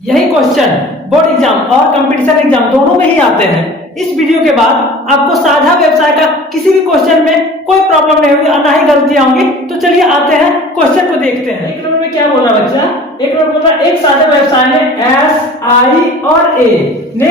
यही question board exam और competition exam दोनों में ही आते हैं। इस वीडियो के बाद आपको साझा व्यवसाय का किसी भी क्वेश्चन में कोई प्रॉब्लम नहीं होगी और ना ही गलतियां होंगी। तो चलिए आते हैं क्वेश्चन को देखते हैं। एक नंबर में क्या बोल रहा बच्चा, एक नंबर बोल रहा एक साझा व्यवसाय में एस, आई और ए ने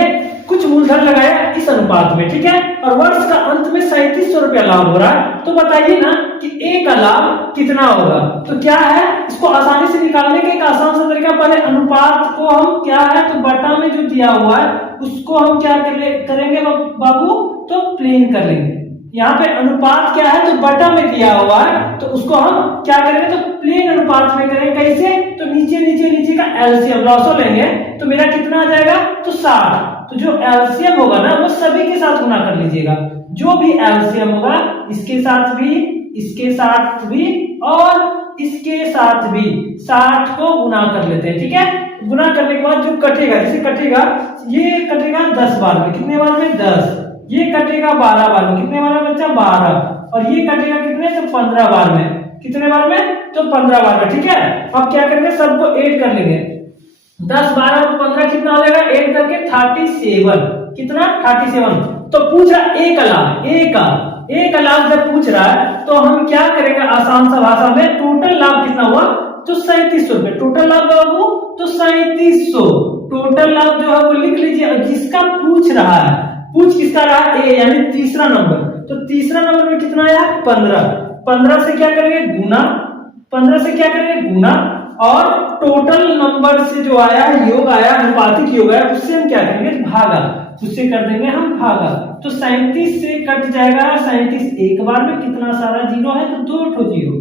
कुछ मूलधन लगाया इस अनुपात में, ठीक है, और वर्ष का अंत में 3700 रुपया लाभ हो रहा है। तो बताइए ना कि ए का लाभ कितना होगा। तो क्या है, इसको आसानी से निकालने का एक आसान सा तरीका, पहले अनुपात को हम क्या है तो बटा में जो दिया हुआ है उसको हम क्या करेंगे बाबू, तो प्लेन कर लेंगे। यहाँ पे अनुपात क्या है तो बटा में दिया हुआ है, तो उसको हम क्या करेंगे तो प्लेन अनुपात में करेंगे। कैसे, तो नीचे का एलसीएम लॉसो लेंगे तो मेरा कितना आ जाएगा तो 60। तो जो एलसीएम होगा ना वो सभी के साथ गुना कर लीजिएगा। जो भी एलसीएम होगा इसके साथ भी, इसके साथ भी और इसके साथ भी 60 को गुना कर लेते हैं, ठीक है। गुना करने के बाद जो कटेगा, इसे कटेगा, ये कटेगा 10 बार में, कितने बार में 10, ये कटेगा 12 बार में, कितने बार में बच्चा 12, और ये कटेगा कितने तो 15 बार में, कितने बार में तो 15 बार में, ठीक है। अब क्या करेंगे सबको ऐड कर लेंगे, 10 12 और 15 कितना हो जाएगा, ऐड करके 37, कितना 37। तो पूछ रहा ए का लाभ, ए का लाभ जब पूछ रहा है तो हम क्या करेंगे आसान सा भाषा में, टोटल लाभ कितना हुआ तो 3700 रुपए, टोटल लाभ बाबू तो 3700, टोटल लाभ जो है वो लिख लीजिए। और जिसका पूछ रहा है, पूछ किसका रहा है ए, यानी तीसरा नंबर, तो तीसरा नंबर में कितना आया 15, 15 से क्या करेंगे गुना, 15 से क्या करेंगे गुना, और टोटल नंबर से जो आया योग आया, अनुपातिक योग आया, उससे हम क्या करेंगे भागा, उससे कर देंगे हम भागा। तो 37 से कट जाएगा 37 एक बार में, कितना सारा जीरो है तो 2 ठो जीरो।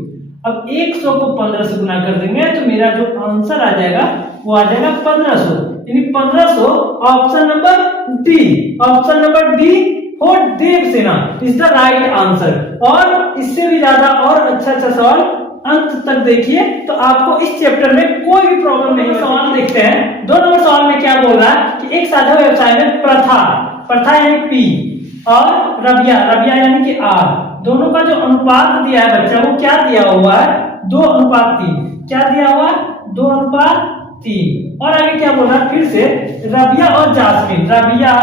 अब 100 को 15 से गुना कर देंगे तो मेरा जो आंसर आ जाएगा वो आ जाएगा 1500, यानी 1500 option number D, option number D for Devsena is the right answer. और इससे भी ज्यादा और अच्छा सवाल अंत तक देखिए तो आपको इस चैप्टर में कोई भी प्रॉब्लम नहीं। सवाल देखते हैं, 2 नंबर सवाल में क्या बोल रहा है कि एक साझा व्यवसाय में प्रथा यानी पी और रबिया यानी कि आर, दोनों का जो अनुपात दिया है बच्चा वो क्या दिया हुआ है 2:3, क्या दिया हुआ है 2:3। और आगे क्या बोल रहा है फिर से, रबिया और जास्मिन, रबिया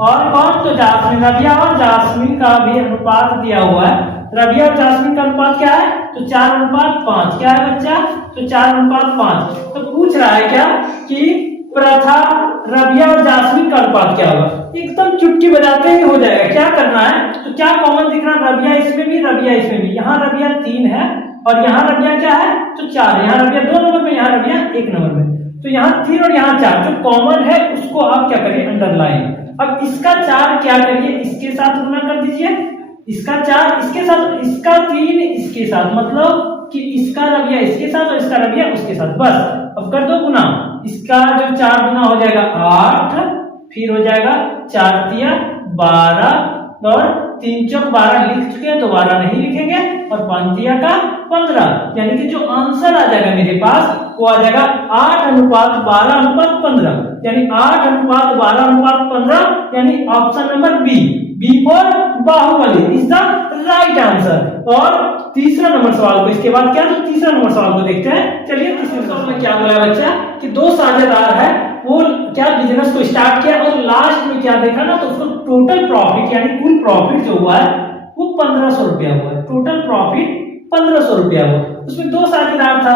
और कौन तो जास्मिन, रबिया और जास्मिन का भी अनुपात दिया हुआ है। रबिया और जास्मिन का अनुपात क्या है तो 4:5, क्या है बच्चा तो 4:5। तो पूछ रहा है क्या कि प्रथा, रबिया और जास्मिन का अनुपात क्या होगा, एकदम चुटकी बजाते ही हो जाएगा। क्या करना है तो क्या कॉमन दिख रहा है, रबिया इसमें भी, रबिया इसमें भी, यहाँ रबिया 3 है और यहाँ रबिया क्या है तो 4, यहाँ रबिया 2 नंबर में, यहाँ रबिया 1 नंबर में, तो यहाँ 3 और यहाँ 4 जो कॉमन है उसको आप क्या करिए अंडरलाइन। अब इसका 4 क्या करिए इसके साथ गुना कर दीजिए, इसका 4 इसके साथ, इसका 3 इसके साथ, मतलब कि इसका रबिया इसके साथ और इसका रबिया उसके साथ, बस अब कर दो गुना। इसका जो 4 गुना हो जाएगा 8, फिर हो जाएगा 4 तिया 12 और 3 चौक 12 लिख चुके हैं, दोबारा नहीं लिखेंगे, और 5 तिया का 15, यानी कि जो आंसर आ जाएगा मेरे पास वो आ जाएगा 8:12:15, यानी 8:12:15, यानी option number B for Baahubali is the right answer. और तीसरा नंबर सवाल को इसके बाद क्या, तो तीसरा नंबर सवाल को देखते हैं। चलिए तीसरे सवाल में क्या बोला है बच्चा कि 2 साझेदार है वो क्या बिजनेस को स्टार्ट किया और लास्ट में क्या देखा ना तो उसको टोटल प्रॉफिट यानी कुल प्रॉफिट जो हुआ है वो 1500 रुपया हुआ है, टोटल प्रॉफिट 1500 रुपया हुआ। उसमें 2 साझेदार था,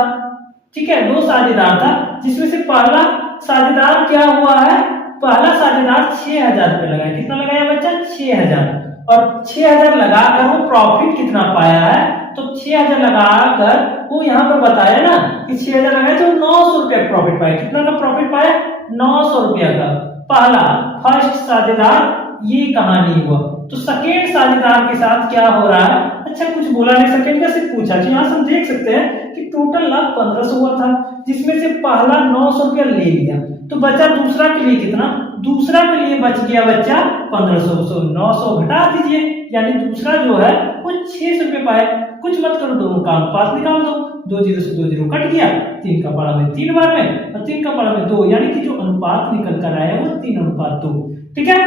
ठीक है, 2 साझेदार था, जिसमें से पहला साझेदार क्या हुआ है, पहला साझेदार 6000 रुपये लगाया, कितना लगाया बच्चा 6000, और 6000 लगाकर वो प्रॉफिट कितना पाया है तो 6000 लगाकर वो यहाँ पर बताया ना कि 6000 लगाया तो 900 रुपया प्रॉफिट पाया, कितना का प्रॉफिट पाया 900 रुपया का। पहला फर्स्ट साझेदार ये कहानी हुआ। तो सेकेंड साझेदार के साथ क्या हो रहा है, अच्छा कुछ बोला नहीं, सेकेंड का सिर्फ पूछा। यहाँ से हम देख सकते हैं कि टोटल लाभ 1500 हुआ था, जिसमें से पहला 900 रुपया ले लिया, तो बचा दूसरा के लिए कितना, दूसरा के लिए बच गया बच्चा 1500, तो 900 घटा दीजिए, यानी दूसरा जो है वो 600 रुपये पाए। कुछ मत करो, दोनों का अनुपात निकाल दो, 2 जीरो से 2 जीरो कट गया, 3 का पड़ा में 3 बार में और 3 का पड़ा में 2, यानी कि जो अनुपात निकल कर आया वो 3:2, ठीक है।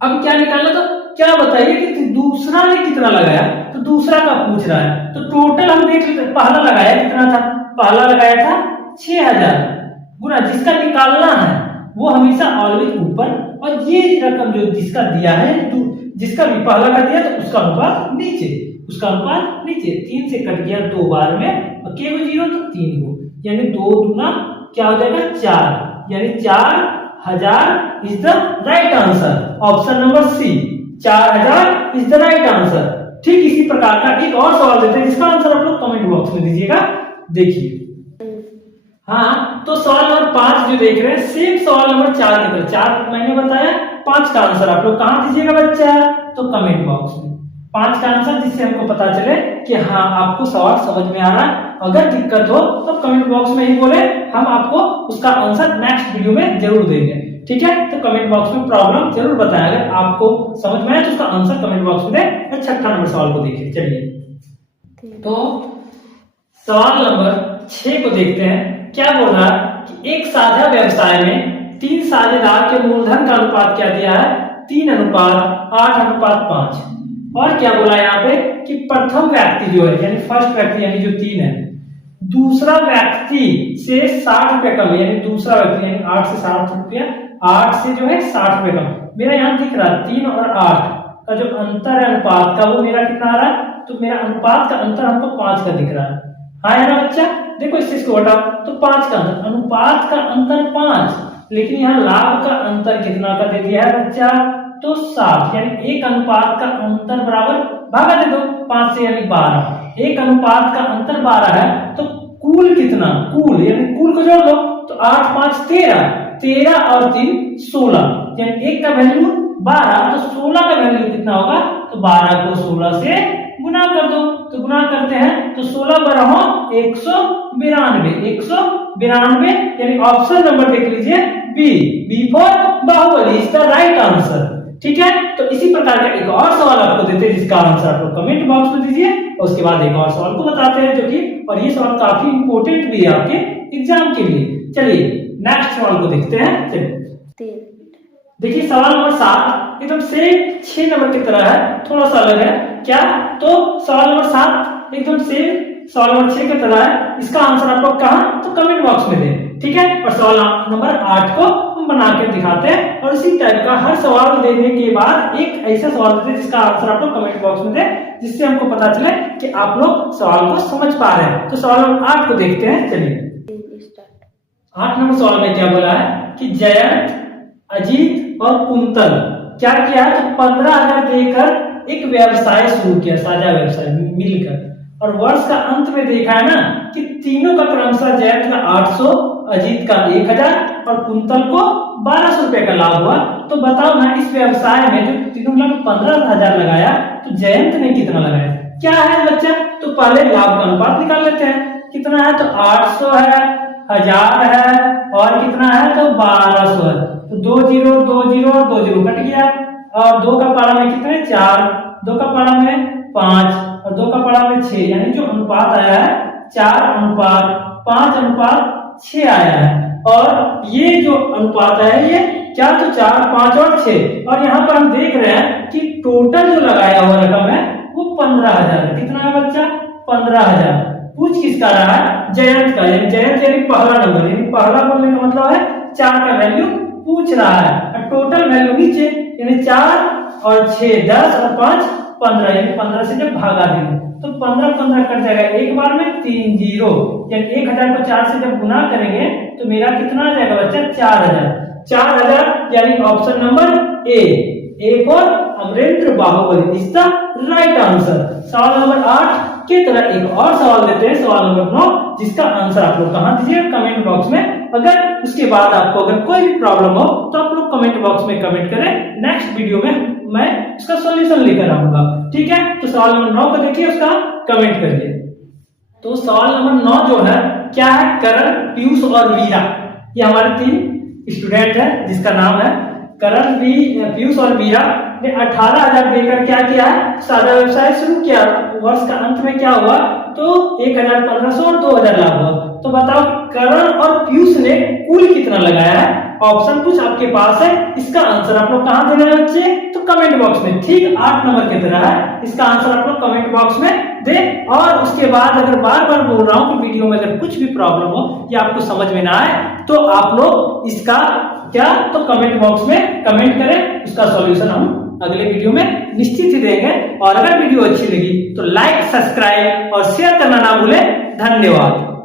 अब क्या निकालना, तो क्या बताइए कि दूसरा ने कितना लगाया, तो दूसरा का पूछ रहा है, तो टोटल हम देख लेते, पहला लगाया कितना था, पहला लगाया था 6000, गुना जिसका निकालना है वो हमेशा ऑलवेज ऊपर, और ये रकम जो जिसका दिया है, जिसका भी पहला का दिया तो उसका अनुपात नीचे, उसका अनुपात नीचे। 3 से कट गया 2 बार में, और के को 0 तो 3 को, यानी 2 दूना क्या हो जाएगा 4, यानी 4000 is the right answer. Option number C 4000 is the right answer. ठीक इसी प्रकार का एक और सवाल देते हैं जिसका आंसर आप लोग कमेंट बॉक्स में दीजिएगा। देखिए हाँ, तो सवाल नंबर 5 जो देख रहे हैं सेम सवाल नंबर 4 की तरह, 4 मैंने बताया, 5 का आंसर आप लोग कहां दीजिएगा बच्चा, तो कमेंट बॉक्स में 5 का आंसर, जिससे हमको पता चले कि हाँ आपको सवाल समझ में आ रहा है। अगर दिक्कत हो तो कमेंट बॉक्स में ही बोले, हम आपको उसका आंसर नेक्स्ट वीडियो में जरूर देंगे। ठीक है, तो कमेंट बॉक्स में प्रॉब्लम जरूर बताएं, अगर आपको समझ में आए तो उसका आंसर कमेंट बॉक्स में दें। और 6ठा नंबर सवाल को देखिए। चलिए तो सवाल नंबर 6 को देखते हैं। क्या बोल रहा है कि एक साझा व्यवसाय में 3 साझेदार के मूलधन का अनुपात क्या दिया है, 3:8:5। और क्या बोला यहाँ पे कि प्रथम व्यक्ति जो है, यानी फर्स्ट व्यक्ति यानी जो 3 है, दूसरा व्यक्ति से 60 रुपए कम, यानी दूसरा व्यक्ति यानी 8 से 60 रुपया, 8 से जो है 60 रुपए कम। मेरा यहाँ दिख रहा है 3 और 8 का जो अंतर है अनुपात का, वो मेरा कितना आ रहा है, तो मेरा अनुपात का अंतर हमको 5 का दिख रहा है। हाँ है ना बच्चा, देखो इसको हटाओ तो 5 का अंतर, अनुपात का अंतर 5, लेकिन यहाँ लाभ का अंतर कितना का दे दिया है बच्चा, तो 60, यानी एक अनुपात का अंतर बराबर भागा दे दो 5 से, यानी 12। एक अनुपात का अंतर 12 है, तो कुल कितना, कुल यानी कुल को जोड़ दो तो 8 5 13, 13 और 3 16, यानी एक का वैल्यू 12, तो 16 का वैल्यू कितना होगा, तो 12 को 16 से गुना कर दो, तो गुना करते हैं तो 16 12 192, 192, यानी ऑप्शन नंबर देख लीजिए B for Baahubali is the right answer. ठीक है, तो इसी प्रकार का एक और सवाल आपको देते हैं जिसका आंसर आप लोग कमेंट बॉक्स में दीजिए, और उसके बाद एक और सवाल को बताते हैं जो कि, और ये सवाल काफी इंपॉर्टेंट भी है आपके एग्जाम के लिए। चलिए नेक्स्ट सवाल को देखते हैं। चलिए देखिए सवाल नंबर 7 एकदम सेम 6 नंबर की तरह है, थोड़ा सा अलग है क्या, तो सवाल नंबर 7 एकदम सेम सवाल नंबर 6 की तरह है। इसका आंसर आप लोग कहां, तो कमेंट बॉक्स में दें। ठीक है, और सवाल नंबर 8 को हम बना के दिखाते हैं, और इसी टाइप का हर सवाल देने के बाद एक ऐसा सवाल देते हैं जिसका आंसर आप लोग कमेंट बॉक्स में दें, जिससे हमको पता चले कि आप लोग सवाल को समझ पा रहे हैं। तो सवाल नंबर 8 को देखते हैं। चलिए 8 नंबर सवाल में क्या बोला है कि जयंत, अजीत और कुंतल क्या किया है, तो 15,000 देकर एक व्यवसाय शुरू किया, साझा व्यवसाय मिलकर, और वर्ष का अंत में देखा है ना कि तीनों का क्रमशः जयंत का 800, अजीत का 1000 और कुंतल को 1200 रुपए का लाभ हुआ। तो बताओ ना इस व्यवसाय में जो तीनों ने 15,000 लगाया, तो जयंत ने कितना लगाया, क्या है बच्चा, तो पहले लाभ का अनुपात निकाल लेते हैं, कितना है, तो 800 है, 1000 है, और कितना है, तो 1200 है, तो 2 0 2 0 और 2 0 कट गया, और 2 का पारा में कितने 4, 2 का पारा में 5 और 2 का पारा में 6, यानी जो अनुपात आया है 4:5:6 आया है। और ये जो अनुपात है ये क्या, तो 4 5 और 6, और यहाँ पर हम देख रहे हैं कि टोटल जो लगाया हुआ रकम है वो 15,000 है। कितना है बच्चा, 15,000। पूछ किसका रहा है, जयंत का, यानी जयंत यानी पहला नंबर, यानी पहला बोलने का मतलब है 4 का वैल्यू पूछ रहा है, और टोटल वैल्यू नीचे, यानी 4 और 6 10 और 5 15, यानी 15 से जब भागा देंगे तो 15 15 कट जाएगा एक बार में 3 0, यानी 1000 को 4 से जब गुना करेंगे तो मेरा कितना आ जाएगा बच्चा, 4000, यानी option number A for Amarendra Baahubali is the right answer. सवाल नंबर 8 के तरह एक और सवाल देते हैं, सवाल नंबर 9, जिसका आंसर आप लोग कहां दीजिए, कमेंट बॉक्स में। अगर उसके बाद आपको अगर कोई भी प्रॉब्लम हो तो आप लोग कमेंट बॉक्स में कमेंट करें, नेक्स्ट वीडियो में मैं उसका सॉल्यूशन लेकर आऊंगा। ठीक है, तो सवाल नंबर 9 को देखिए, उसका कमेंट करिए। तो सवाल नंबर 9 जो है क्या है, करण, पीयूष और वीरा, ये हमारे 3 स्टूडेंट हैं जिसका नाम है करण, पीयूष और वीरा ने 18,000 देकर क्या किया है, साझा व्यवसाय शुरू किया। वर्ष का अंत में क्या हुआ, तो 1,1500 और 2,000 लाभ हुआ। तो बताओ करण और पीयूष ने कुल कितना लगाया है, ऑप्शन कुछ आपके पास है, इसका आंसर आप लोग कहां देना है बच्चे, तो कमेंट बॉक्स में। ठीक 8 नंबर की तरह है, इसका आंसर आप लोग कमेंट बॉक्स में दे। और उसके बाद अगर बार बार बोल रहा हूं कि वीडियो में अगर कुछ भी प्रॉब्लम हो या आपको समझ में ना आए तो आप लोग इसका क्या तो कमेंट बॉक्स में कमेंट करें, उसका सॉल्यूशन हम अगले वीडियो में निश्चित ही देंगे। और अगर वीडियो अच्छी लगी तो लाइक, सब्सक्राइब और शेयर करना ना भूलें। धन्यवाद।